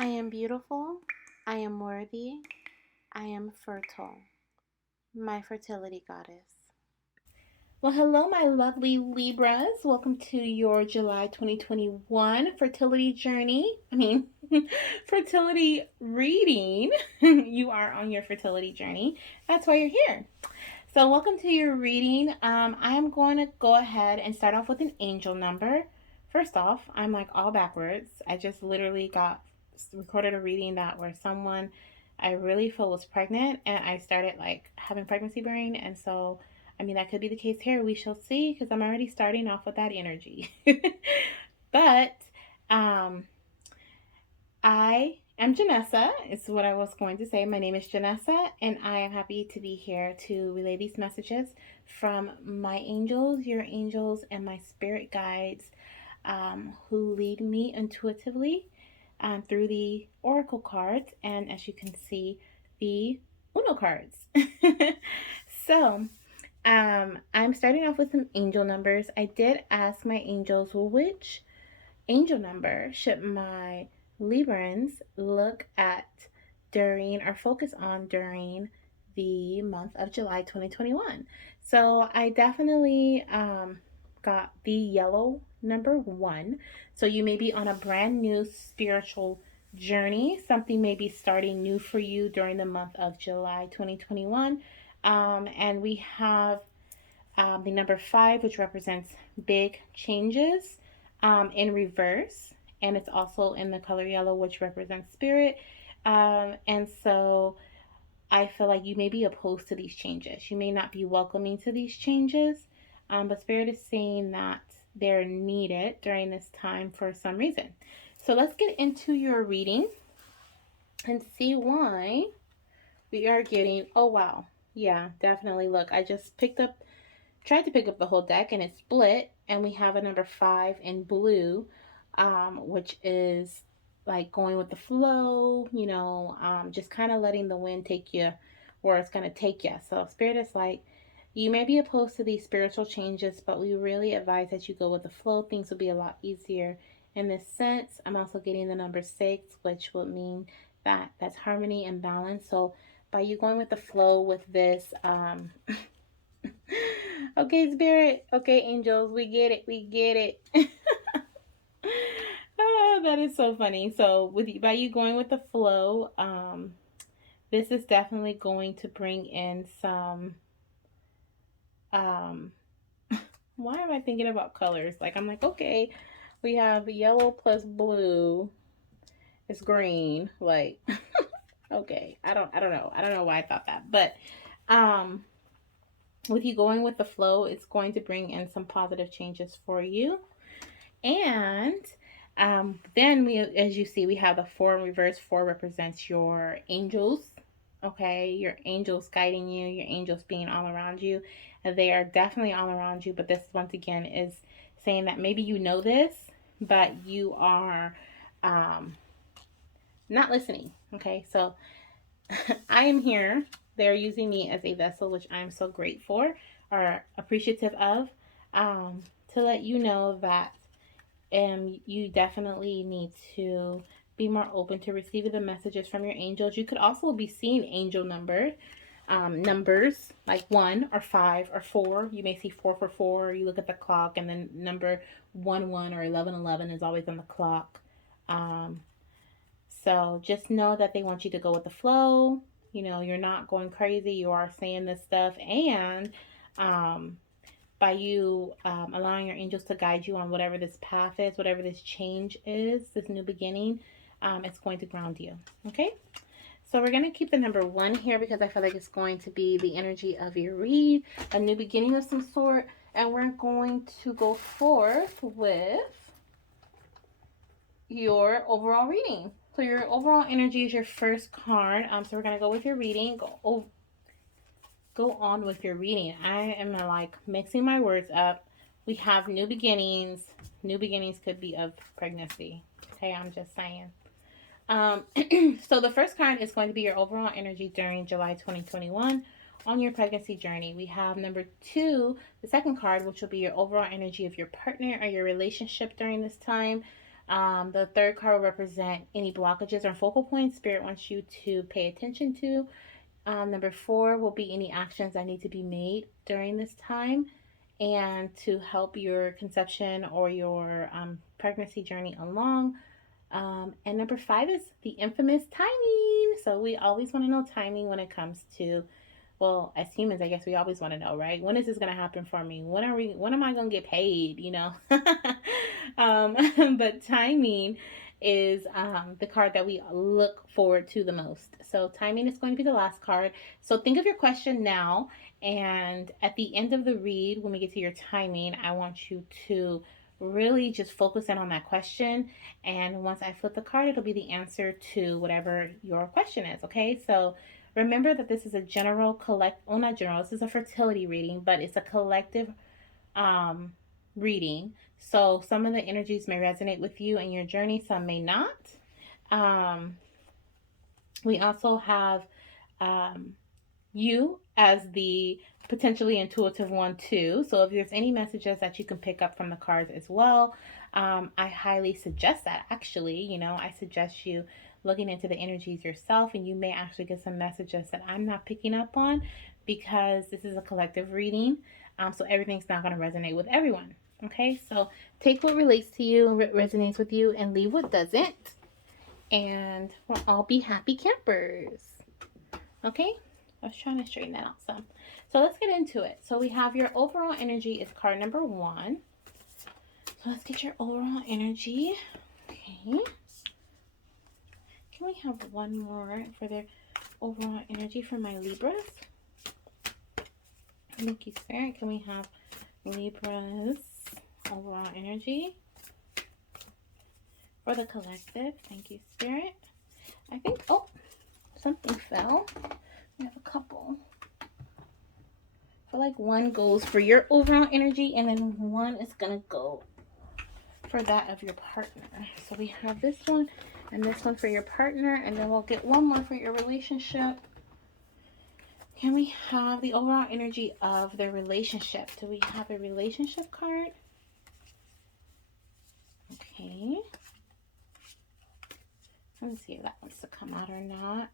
I am beautiful. I am worthy. I am fertile. My fertility goddess. Well, hello, my lovely Libras. Welcome to your July 2021 fertility journey. Fertility reading. You are on your fertility journey. That's why you're here. So, welcome to your reading. I am going to go ahead and start off with an angel number. First off, I'm like all backwards. I just literally recorded a reading that where someone I really felt was pregnant, and I started like having pregnancy brain, and so that could be the case here. We shall see, because I'm already starting off with that energy. But um, I am Janessa, is what I was going to say. My name is Janessa, and I am happy to be here to relay these messages from my angels, your angels, and my spirit guides who lead me intuitively through the oracle cards, and as you can see, the Uno cards. So, I'm starting off with some angel numbers. I did ask my angels which angel number should my Librans look at during or focus on during the month of July 2021. So I definitely got the yellow number 1. So you may be on a brand new spiritual journey. Something may be starting new for you during the month of July 2021. And we have the number 5, which represents big changes in reverse. And it's also in the color yellow, which represents spirit. And so I feel like you may be opposed to these changes. You may not be welcoming to these changes, but Spirit is saying that they're needed during this time for some reason. So let's get into your reading and see why we are getting, oh wow, yeah, definitely. Look, I just tried to pick up the whole deck, and it split, and we have a number 5 in blue, which is like going with the flow, just kind of letting the wind take you where it's going to take you. So Spirit is like, you may be opposed to these spiritual changes, but we really advise that you go with the flow. Things will be a lot easier in this sense. I'm also getting the number 6, which would mean that that's harmony and balance. So by you going with the flow with this, okay, Spirit, okay, angels, we get it, we get it. Oh, that is so funny. So by you going with the flow, this is definitely going to bring in some why am I thinking about colors? Like, I'm like, okay, we have yellow plus blue. It's green. Like, okay, I don't know why I thought that. But with you going with the flow, it's going to bring in some positive changes for you. And then as you see, we have the 4 in reverse. 4 represents your angels. Okay, your angels guiding you, your angels being all around you. They are definitely all around you, but this once again is saying that maybe you know this, but you are not listening. Okay, so I am here. They're using me as a vessel, which I'm so grateful or appreciative of, to let you know that you definitely need to be more open to receiving the messages from your angels. You could also be seeing angel numbers like 1 or 5 or 4. You may see 444. You look at the clock, and then number 11 or 1111 is always on the clock. So just know that they want you to go with the flow. You're not going crazy. You are saying this stuff, and by you allowing your angels to guide you on whatever this path is, whatever this change is, this new beginning, it's going to ground you. Okay? So we're going to keep the number 1 here because I feel like it's going to be the energy of your read, a new beginning of some sort. And we're going to go forth with your overall reading. So your overall energy is your first card. So we're going to go with your reading. Go on with your reading. I am like mixing my words up. We have new beginnings. New beginnings could be of pregnancy. Okay, I'm just saying. So the first card is going to be your overall energy during July 2021 on your pregnancy journey. We have number 2, the second card, which will be your overall energy of your partner or your relationship during this time. The third card will represent any blockages or focal points Spirit wants you to pay attention to. Number 4 will be any actions that need to be made during this time and to help your conception or your pregnancy journey along. And number 5 is the infamous timing. So we always want to know timing when it comes to, well, as humans, I guess we always want to know, right? When is this going to happen for me? When am I going to get paid? You know? But timing is the card that we look forward to the most. So timing is going to be the last card. So think of your question now, and at the end of the read, when we get to your timing, I want you to really just focus in on that question. And once I flip the card, it'll be the answer to whatever your question is. Okay, so remember that this is a general not general, this is a fertility reading, but it's a collective reading. So some of the energies may resonate with you and your journey, some may not. We also have you as the potentially intuitive one too. So if there's any messages that you can pick up from the cards as well, I highly suggest that. Actually, I suggest you looking into the energies yourself, and you may actually get some messages that I'm not picking up on because this is a collective reading. So everything's not going to resonate with everyone. Okay, so take what relates to you and resonates with you and leave what doesn't. And we'll all be happy campers. Okay, I was trying to straighten that out some. So let's get into it. So we have your overall energy is card number 1. So let's get your overall energy. Okay. Can we have one more for their overall energy for my Libras? Thank you, Spirit. Can we have Libras overall energy for the collective? Thank you, Spirit. I think, oh, something fell. We have a couple. I feel like one goes for your overall energy, and then one is going to go for that of your partner. So we have this one and this one for your partner, and then we'll get one more for your relationship. Can we have the overall energy of the relationship? Do we have a relationship card? Okay. Let's see if that wants to come out or not.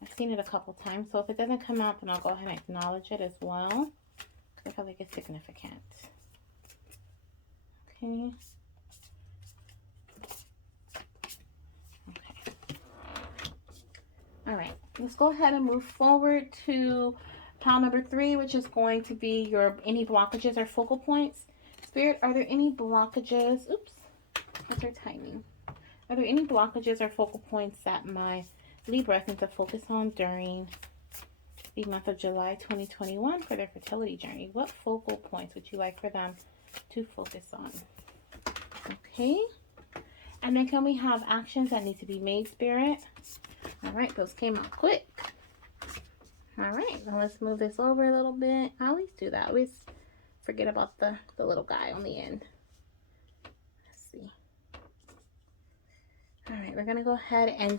I've seen it a couple times, so if it doesn't come out, then I'll go ahead and acknowledge it as well, because I feel like it's significant. Okay. Okay. All right. Let's go ahead and move forward to pile number 3, which is going to be your any blockages or focal points. Spirit, are there any blockages? Oops. What's our timing? Are there any blockages or focal points that my Libras need to focus on during the month of July 2021 for their fertility journey? What focal points would you like for them to focus on? Okay. And then can we have actions that need to be made, Spirit? All right, those came out quick. All right, now let's move this over a little bit. I always do that. I always forget about the little guy on the end. Let's see. All right, we're going to go ahead and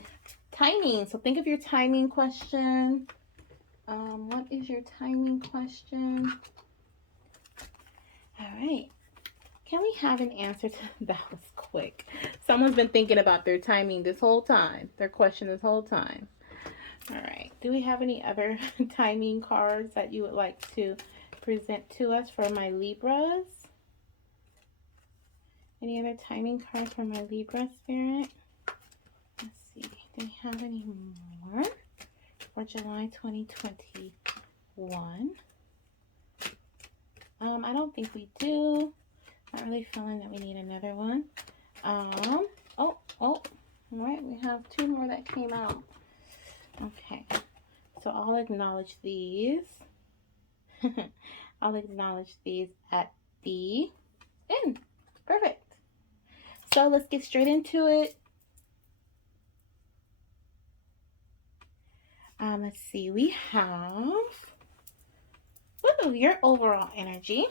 timing. So think of your timing question. What is your timing question? All right. Can we have an answer to that? Was quick. Someone's been thinking about their timing this whole time. Their question this whole time. All right. Do we have any other timing cards that you would like to present to us for my Libras? Any other timing cards for my Libra, Spirit? Let's see. Do we have any more for July 2021? I don't think we do. Not really feeling that we need another one. All right, we have 2 more that came out. Okay, so I'll acknowledge these. I'll acknowledge these at the end. Perfect. So let's get straight into it. Let's see, we have your overall energy.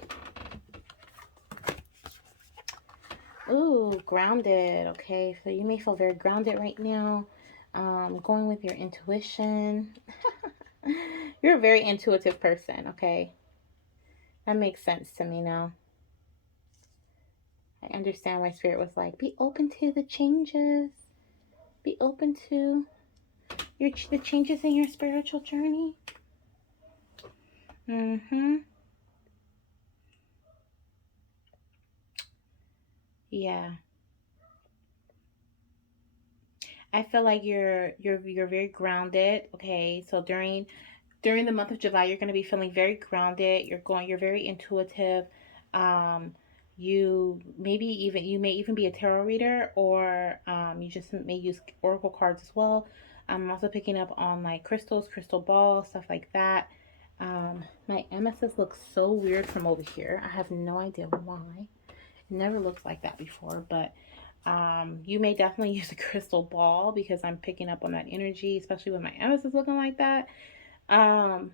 Ooh, grounded. Okay, so you may feel very grounded right now. Going with your intuition. You're a very intuitive person, okay? That makes sense to me now. I understand why Spirit was like, be open to the changes. Be open to the changes in your spiritual journey. Yeah. I feel like you're very grounded. Okay, so during the month of July, you're going to be feeling very grounded. You're very intuitive. Um, you may even be a tarot reader, or you just may use oracle cards as well. I'm also picking up on like crystals, crystal balls, stuff like that. My amethyst looks so weird from over here. I have no idea why. It never looked like that before, but you may definitely use a crystal ball because I'm picking up on that energy, especially with my amethyst looking like that. Um,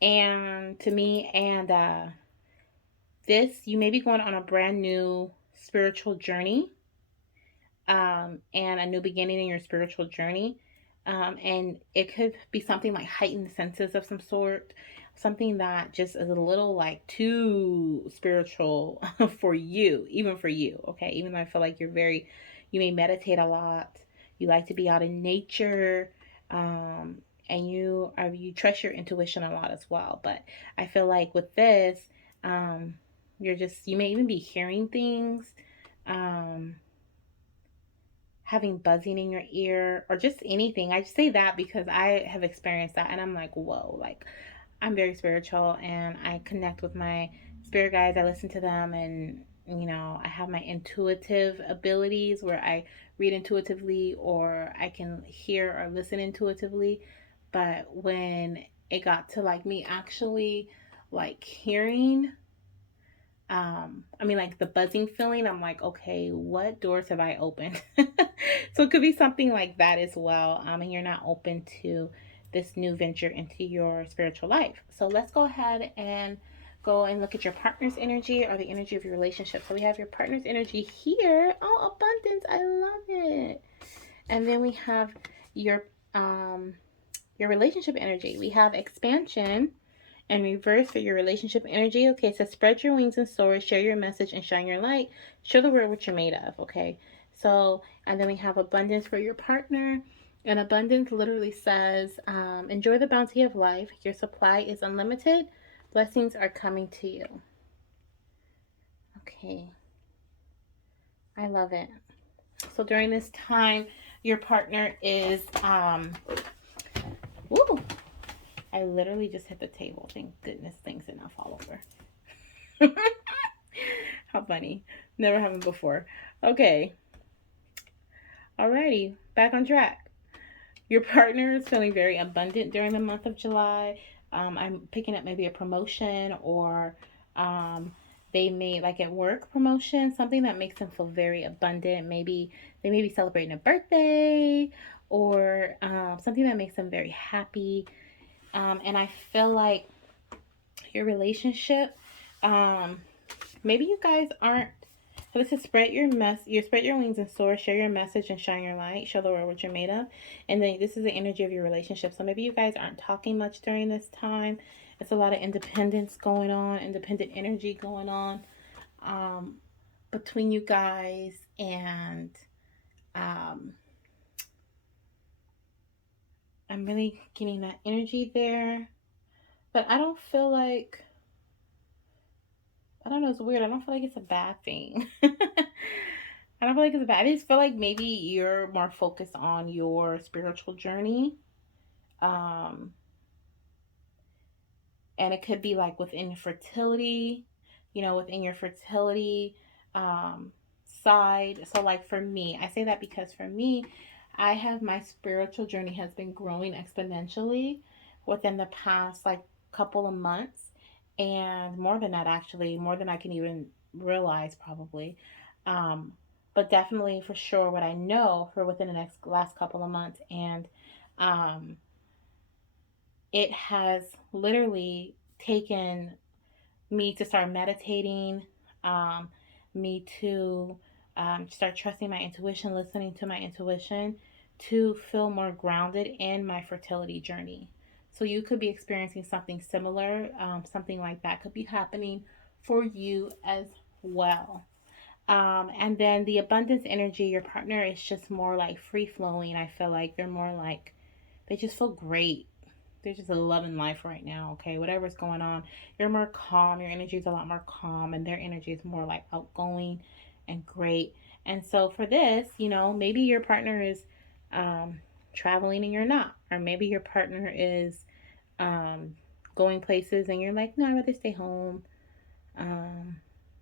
and to me, and you may be going on a brand new spiritual journey, and a new beginning in your spiritual journey. And it could be something like heightened senses of some sort, something that just is a little like too spiritual for you, even for you. Okay. Even though I feel like you may meditate a lot, you like to be out in nature, um, and you trust your intuition a lot as well. But I feel like with this, um, you may even be hearing things. Um, Having buzzing in your ear or just anything. I just say that because I have experienced that and I'm like, whoa, like I'm very spiritual and I connect with my spirit guides. I listen to them and I have my intuitive abilities where I read intuitively or I can hear or listen intuitively. But when it got to like me actually like hearing like the buzzing feeling, I'm like, okay, what doors have I opened? So it could be something like that as well. And you're not open to this new venture into your spiritual life. So let's go ahead and go and look at your partner's energy or the energy of your relationship. So we have your partner's energy here. Oh, abundance. I love it. And then we have your um your relationship energy. We have expansion and reverse for your relationship energy. Okay, so spread your wings and soar, share your message and shine your light. Show the world what you're made of. Okay, so and then we have abundance for your partner. And abundance literally says, enjoy the bounty of life. Your supply is unlimited. Blessings are coming to you. Okay, I love it. So during this time, your partner is, woo, I literally just hit the table. Thank goodness things did not fall over. How funny. Never happened before. Okay. Alrighty. Back on track. Your partner is feeling very abundant during the month of July. I'm picking up maybe a promotion or they may like at work promotion, something that makes them feel very abundant. Maybe they may be celebrating a birthday or something that makes them very happy. And I feel like your relationship, maybe you guys aren't. So this is spread your wings and soar, share your message and shine your light, show the world what you're made of. And then this is the energy of your relationship. So maybe you guys aren't talking much during this time. It's a lot of independence going on, independent energy going on between you guys, and I'm really getting that energy there. But I don't feel like I don't know, it's weird. I don't feel like it's a bad thing. I don't feel like it's bad. I just feel like maybe you're more focused on your spiritual journey. Um, and it could be like within fertility, within your fertility um, side. So, like for me, I say that because for me, I have my spiritual journey has been growing exponentially within the past like couple of months, and more than that, actually, more than I can even realize, probably. Um, but definitely for sure, what I know for within the last couple of months, and um, it has literally taken me to start meditating, um, me to start trusting my intuition, listening to my intuition to feel more grounded in my fertility journey. So you could be experiencing something similar, something like that could be happening for you as well. And then the abundance energy, your partner is just more like free flowing. I feel like they're more like, they just feel great. They're just loving life right now. Okay, whatever's going on, you're more calm. Your energy is a lot more calm, and their energy is more like outgoing and great. And so for this, maybe your partner is um, traveling and you're not, or maybe your partner is um, going places and you're like, no, I'd rather stay home. Um,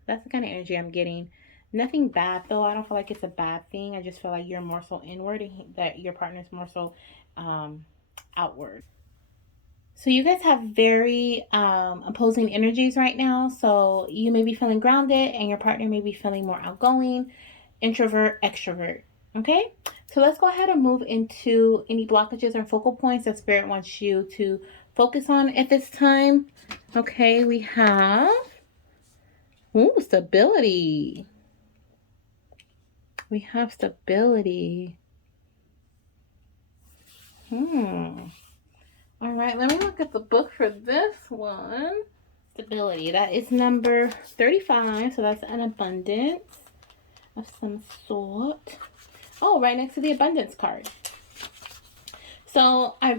that's the kind of energy I'm getting. Nothing bad though. I don't feel like it's a bad thing. I just feel like you're more so inward and that your partner's more so um, outward. So you guys have very opposing energies right now. So you may be feeling grounded and your partner may be feeling more outgoing, introvert, extrovert. Okay? So let's go ahead and move into any blockages or focal points that Spirit wants you to focus on at this time. Okay, we have stability. We have stability. All right, let me look at the book for this one. Stability. That is number 35. So that's an abundance of some sort. Oh, right next to the abundance card. So your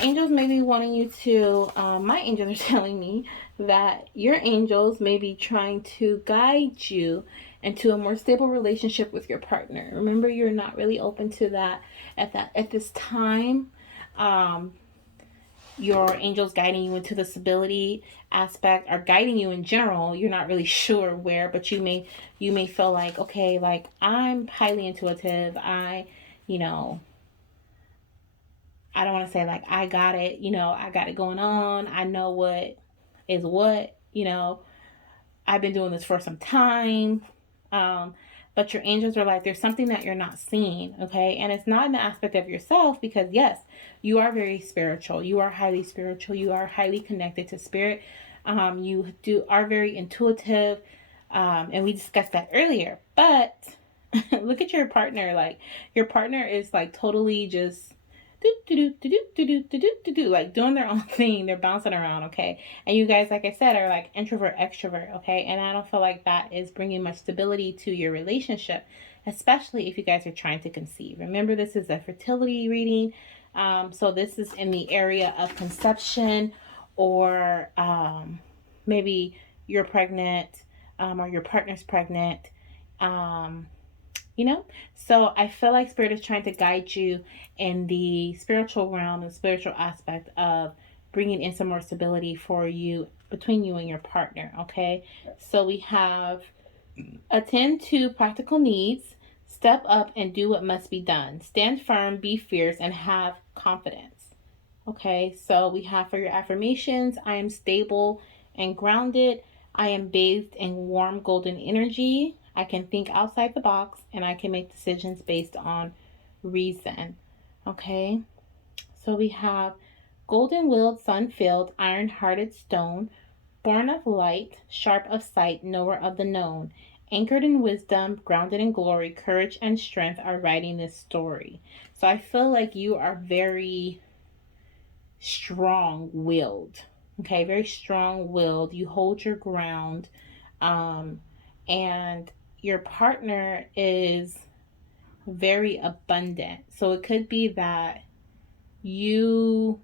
angels may be wanting you to. My angels are telling me that your angels may be trying to guide you into a more stable relationship with your partner. Remember, you're not really open to that at this time. Your angels guiding you into the stability aspect, are guiding you in general. You're not really sure where, but you may feel like, okay, like I'm highly intuitive. I don't want to say like I got it, I got it going on. I know what is what, I've been doing this for some time. But your angels are like, there's something that you're not seeing, okay? And it's not in the aspect of yourself, because yes, you are very spiritual. You are highly spiritual. You are highly connected to spirit. You are very intuitive. And we discussed that earlier. But look at your partner. Like, your partner is like totally just like doing their own thing. They're bouncing around, okay? And you guys, like I said, are like introvert, extrovert, okay? And I don't feel like that is bringing much stability to your relationship, especially if you guys are trying to conceive. Remember, this is a fertility reading. So this is in the area of conception, or maybe you're pregnant, or your partner's pregnant. So I feel like Spirit is trying to guide you in the spiritual realm and spiritual aspect of bringing in some more stability for you, between you and your partner. Okay, so we have attend to practical needs, step up and do what must be done, stand firm, be fierce, and have confidence. Okay, so we have for your affirmations: I am stable and grounded. I am bathed in warm golden energy. I can think outside the box, and I can make decisions based on reason. Okay, so we have golden willed, sun filled, iron hearted stone, born of light, sharp of sight, knower of the known, anchored in wisdom, grounded in glory, courage and strength are writing this story. So I feel like you are very strong willed. Okay, very strong willed. You hold your ground. And your partner is very abundant. So it could be that the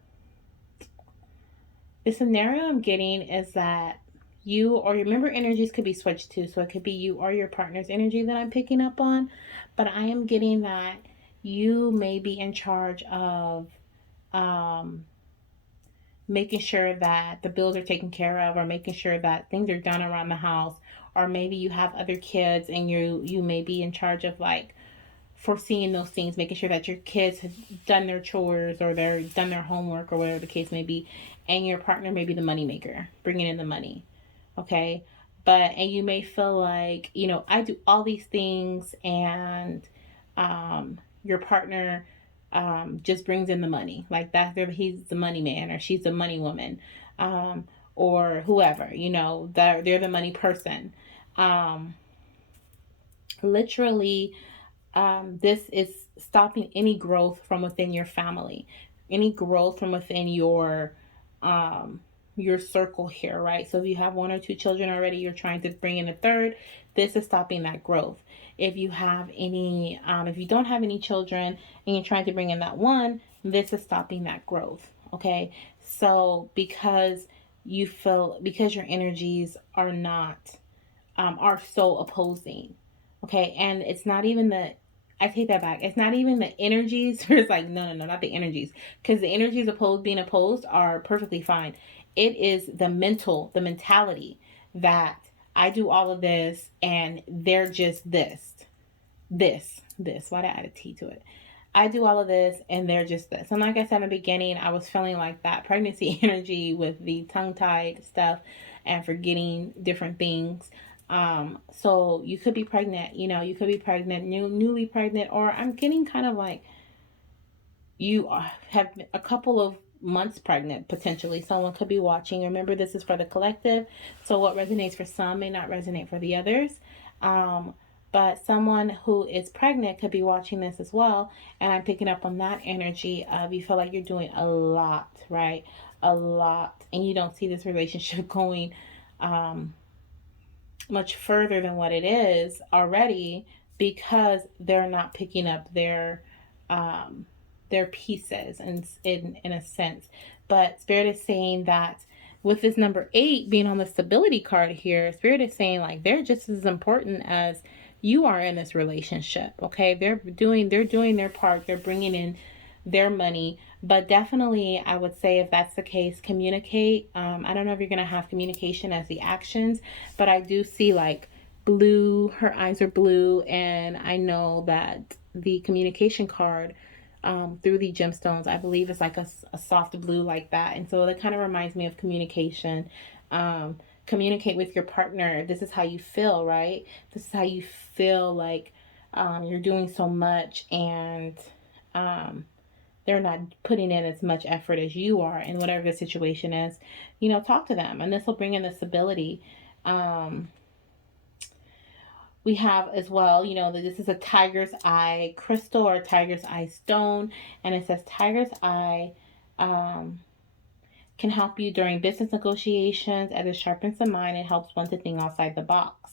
scenario I'm getting is that you or your member energies could be switched too. So it could be you or your partner's energy that I'm picking up on. But I am getting that you may be in charge of making sure that the bills are taken care of, or making sure that things are done around the house. Or maybe you have other kids and you may be in charge of like foreseeing those things, making sure that your kids have done their chores or they're done their homework or whatever the case may be. And your partner may be the money maker, bringing in the money. Okay. And you may feel like, I do all these things, and your partner just brings in the money. Like he's the money man, or she's the money woman, or whoever, they're the money person. Literally, this is stopping any growth from within your family, any growth from within your your circle here, right? So if you have 1 or 2 children already, you're trying to bring in a third. This is stopping that growth. If you have any, if you don't have any children and you're trying to bring in that one, this is stopping that growth. Okay. So because because your energies are not, are so opposing. Okay. And it's not even I take that back. It's not even the energies. It's like, no, not the energies. Because the energies being opposed are perfectly fine. It is the mentality that I do all of this and they're just this. Why did I add a T to it? I do all of this and they're just this. And like I said in the beginning, I was feeling like that pregnancy energy with the tongue tied stuff and forgetting different things. So you could be pregnant, you could be pregnant, newly pregnant, or I'm getting kind of like you have a couple of months pregnant potentially. Someone could be watching. Remember, this is for the collective. So what resonates for some may not resonate for the others. But someone who is pregnant could be watching this as well. And I'm picking up on that energy of you feel like you're doing a lot, right? A lot. And you don't see this relationship going much further than what it is already because they're not picking up their pieces in a sense. But Spirit is saying that with this number 8 being on the stability card here, Spirit is saying like they're just as important as you are in this relationship. Okay, they're doing their part. They're bringing in their money. But definitely, I would say if that's the case, communicate. I don't know if you're going to have communication as the actions, but I do see like blue, her eyes are blue, and I know that the communication card through the gemstones, I believe it's like a soft blue like that. And so that kind of reminds me of communication. Communicate with your partner. This is how you feel, right? This is how you feel like you're doing so much and they're not putting in as much effort as you are in whatever the situation is. Talk to them, and this will bring in the stability. We have as well, that this is a tiger's eye crystal or tiger's eye stone, and it says tiger's eye can help you during business negotiations as it sharpens the mind and helps one to think outside the box.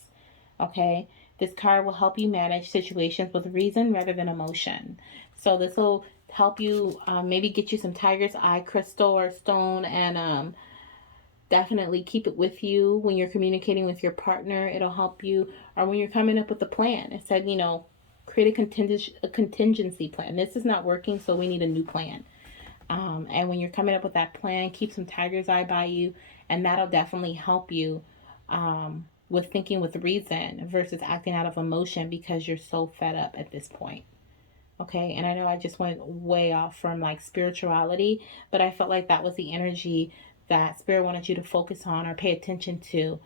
Okay, this card will help you manage situations with reason rather than emotion. So this will help you maybe get you some tiger's eye crystal or stone, and definitely keep it with you when you're communicating with your partner. It'll help you, or when you're coming up with a plan. It said, create a contingency plan. This is not working, so we need a new plan. And when you're coming up with that plan, keep some tiger's eye by you, and that'll definitely help you with thinking with reason versus acting out of emotion because you're so fed up at this point. Okay, and I know I just went way off from like spirituality, but I felt like that was the energy that Spirit wanted you to focus on or pay attention to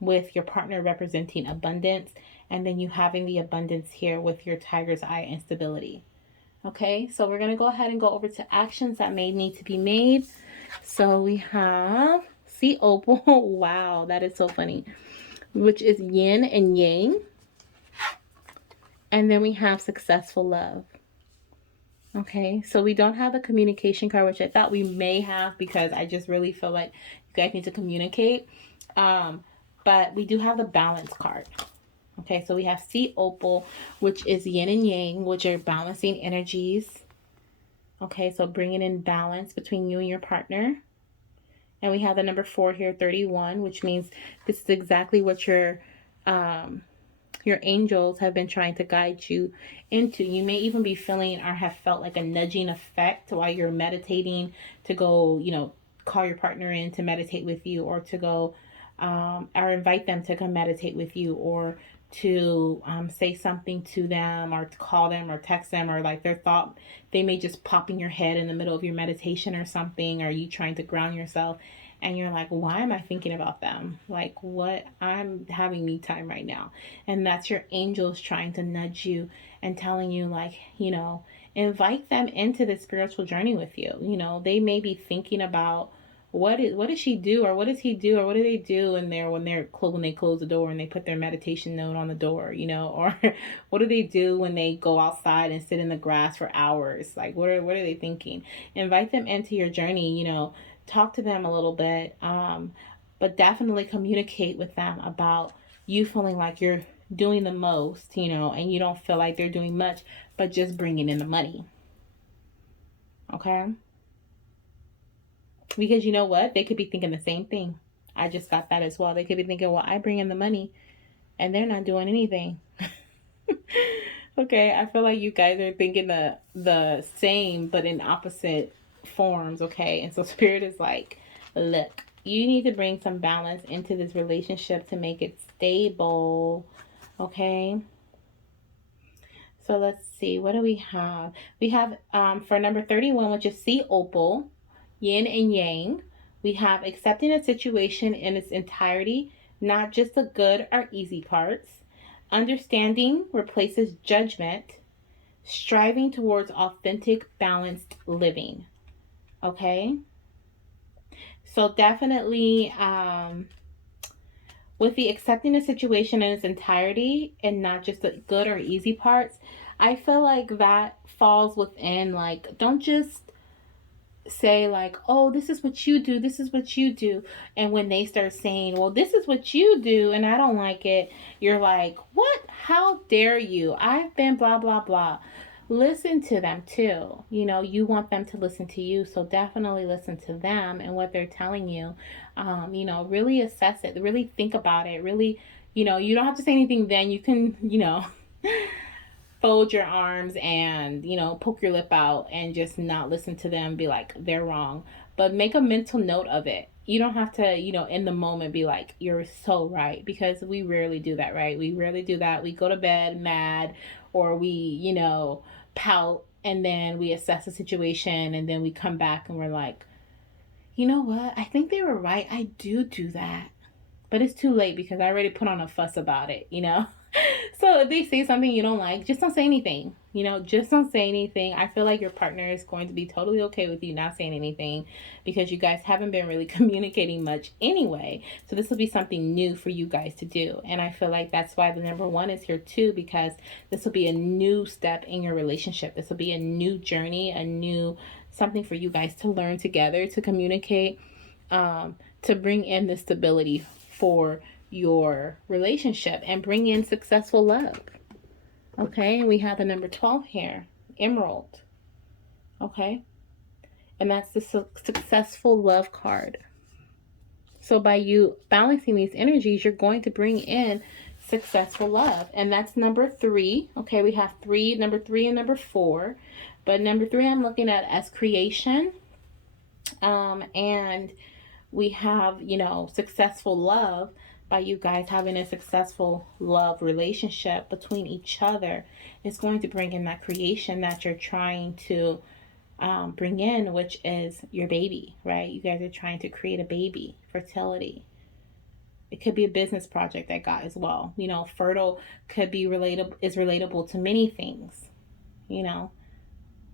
with your partner representing abundance, and then you having the abundance here with your tiger's eye instability. Okay, so we're going to go ahead and go over to actions that may need to be made. So we have Sea Opal. Wow, that is so funny. Which is yin and yang. And then we have successful love. Okay, so we don't have the communication card, which I thought we may have because I just really feel like you guys need to communicate. But we do have the balance card. Okay, so we have Sea Opal, which is yin and yang, which are balancing energies. Okay, so bringing in balance between you and your partner. And we have the number 4 here, 31, which means this is exactly what your angels have been trying to guide you into. You may even be feeling or have felt like a nudging effect while you're meditating to go, call your partner in to meditate with you, or to go or invite them to come meditate with you, or to say something to them, or to call them or text them, or like their thought, they may just pop in your head in the middle of your meditation or something, or you trying to ground yourself. And you're like, why am I thinking about them? Like, what? I'm having me time right now. And that's your angels trying to nudge you and telling you, like, invite them into the spiritual journey with you. They may be thinking about what does she do, or what does he do, or what do they do in there when they close the door and they put their meditation note on the door, or what do they do when they go outside and sit in the grass for hours? Like, what are they thinking? Invite them into your journey, talk to them a little bit, but definitely communicate with them about you feeling like you're doing the most, you know, and you don't feel like they're doing much, but just bringing in the money. Okay? Because you know what? They could be thinking the same thing. I just got that as well. They could be thinking, well, I bring in the money and they're not doing anything. Okay, I feel like you guys are thinking the same but in opposite forms, okay? And so spirit is like, look, you need to bring some balance into this relationship to make it stable, okay? So let's see, what do we have? We have for number 31, which is Sea Opal, Yin and Yang. We have accepting a situation in its entirety, not just the good or easy parts. Understanding replaces judgment. Striving towards authentic, balanced living. Okay? So definitely with the accepting a situation in its entirety and not just the good or easy parts, I feel like that falls within, like, don't just say like, oh, this is what you do, this is what you do, and when they start saying, well, this is what you do and I don't like it, you're like, what? How dare you? I've been blah blah blah. Listen to them too. You know, you want them to listen to you, so definitely listen to them and what they're telling you. You know, really assess it, really think about it, really, you know, you don't have to say anything then. You can, you know, fold your arms and, you know, poke your lip out and just not listen to them, be like, they're wrong. But make a mental note of it. You don't have to, you know, in the moment be like, you're so right, because we rarely do that, right? We rarely do that. We go to bed mad, or we, you know, pout, and then we assess the situation, and then we come back and we're like, you know what? I think they were right. I do that. But it's too late because I already put on a fuss about it, you know? So if they say something you don't like, just don't say anything. You know, just don't say anything. I feel like your partner is going to be totally okay with you not saying anything, because you guys haven't been really communicating much anyway. So this will be something new for you guys to do. And I feel like that's why the number 1 is here too, because this will be a new step in your relationship. This will be a new journey, a new something for you guys to learn together, to communicate, to bring in the stability for your relationship and bring in successful love. Okay, and we have the number 12 here, Emerald. Okay, and that's the successful love card. So by you balancing these energies, you're going to bring in successful love. And that's number 3. Okay, we have number 3 and number 4. But number 3 I'm looking at as creation. And we have, you know, successful love. By you guys having a successful love relationship between each other, it's going to bring in that creation that you're trying to bring in, which is your baby, right? You guys are trying to create a baby, fertility. It could be a business project that got as well. You know, fertile could be relatable to many things. You know,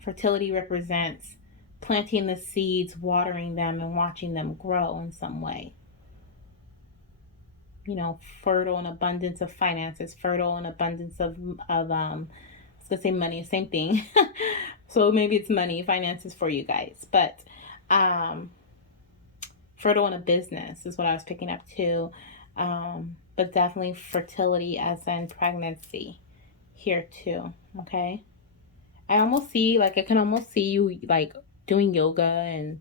fertility represents planting the seeds, watering them, and watching them grow in some way. You know, fertile and abundance of finances, fertile and abundance of I was gonna say money, same thing. So maybe it's money, finances for you guys, but fertile in a business is what I was picking up too. But definitely fertility as in pregnancy here too. Okay, I can almost see you like doing yoga and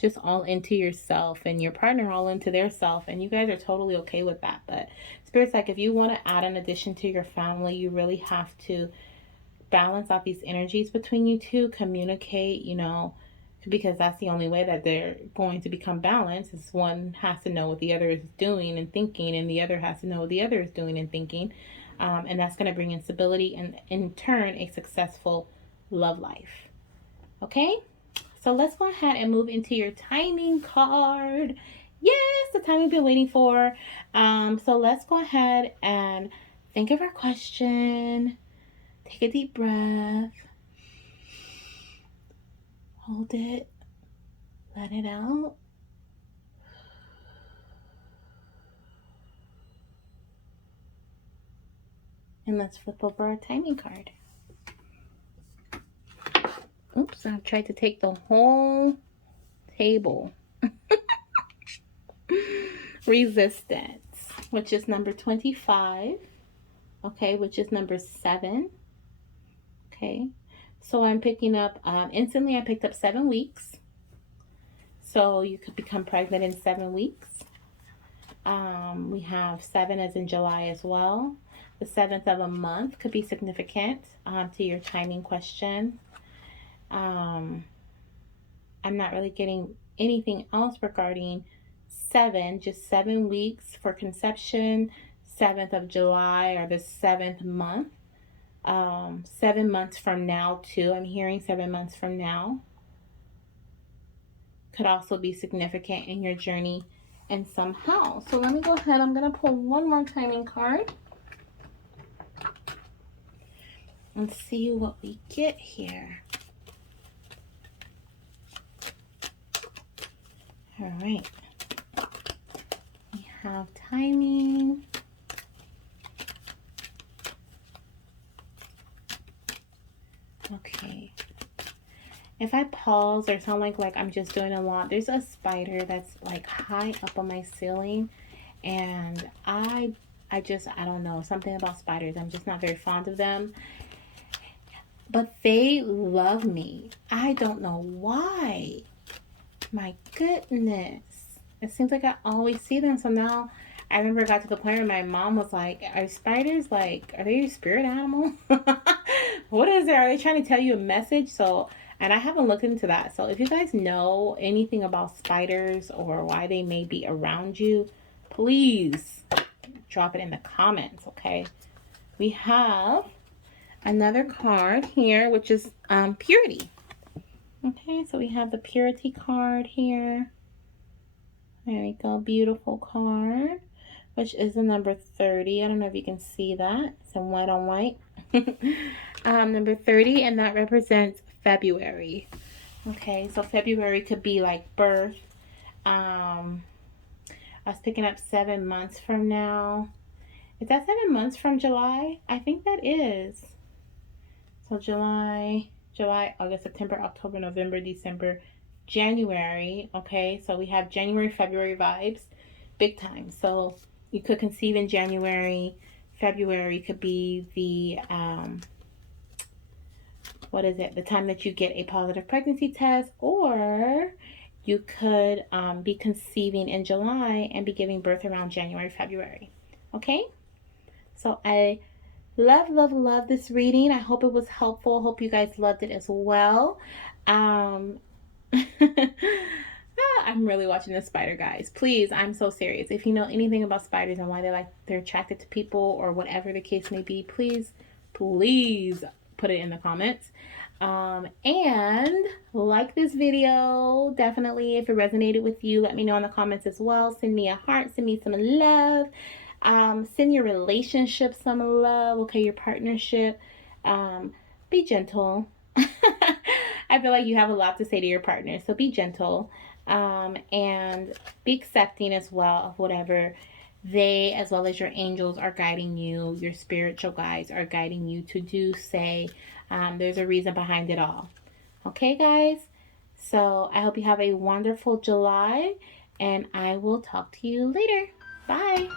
just all into yourself, and your partner all into their self, and you guys are totally okay with that. But Spirit's like, if you want to add an addition to your family, you really have to balance out these energies between you two, communicate, you know, because that's the only way that they're going to become balanced, is one has to know what the other is doing and thinking, and the other has to know what the other is doing and thinking. And that's going to bring in stability and in turn a successful love life. Okay, so let's go ahead and move into your timing card. Yes, the time we've been waiting for. So let's go ahead and think of our question. Take a deep breath. Hold it. Let it out. And let's flip over our timing card. Oops, I tried to take the whole table. Resistance, which is number 25. Okay, which is number 7. Okay, so I'm picking up, instantly I picked up 7 weeks. So you could become pregnant in 7 weeks. We have 7 as in July as well. The 7th of a month could be significant to your timing question. I'm not really getting anything else regarding 7, just 7 weeks for conception, 7th of July or the 7th month. 7 months from now too. I'm hearing 7 months from now could also be significant in your journey and somehow. So let me go ahead. I'm going to pull one more timing card and see what we get here. All right. We have timing. Okay. If I pause or sound like I'm just doing a lot, there's a spider that's like high up on my ceiling, and I don't know, something about spiders. I'm just not very fond of them, but they love me. I don't know why. My goodness. It seems like I always see them. So now I remember I got to the point where my mom was like, are spiders like, are they your spirit animal? What is it? Are they trying to tell you a message? So, and I haven't looked into that. So if you guys know anything about spiders or why they may be around you, please drop it in the comments, okay? We have another card here, which is purity. Okay, so we have the purity card here. There we go, beautiful card, which is the number 30. I don't know if you can see that. It's in white on white. Number 30, and that represents February. Okay, so February could be like birth. I was picking up 7 months from now. Is that 7 months from July? I think that is. So July, August, September, October, November, December, January. Okay, so we have January, February vibes, big time. So you could conceive in January. February could be the the time that you get a positive pregnancy test, or you could be conceiving in July and be giving birth around January, February. Okay, so I love this reading. I hope it was helpful. Hope you guys loved it as well. I'm really watching this spider, guys. Please, I'm so serious. If you know anything about spiders and why they're attracted to people or whatever the case may be, please put it in the comments. And like this video, definitely. If it resonated with you, let me know in the comments as well. Send me a heart, send me some love. Send your relationship some love, okay, your partnership. Be gentle. I feel like you have a lot to say to your partner, so be gentle. And be accepting as well of whatever they, as well as your angels, are guiding you. Your spiritual guides are guiding you to do, say. There's a reason behind it all. Okay, guys? So I hope you have a wonderful July, and I will talk to you later. Bye.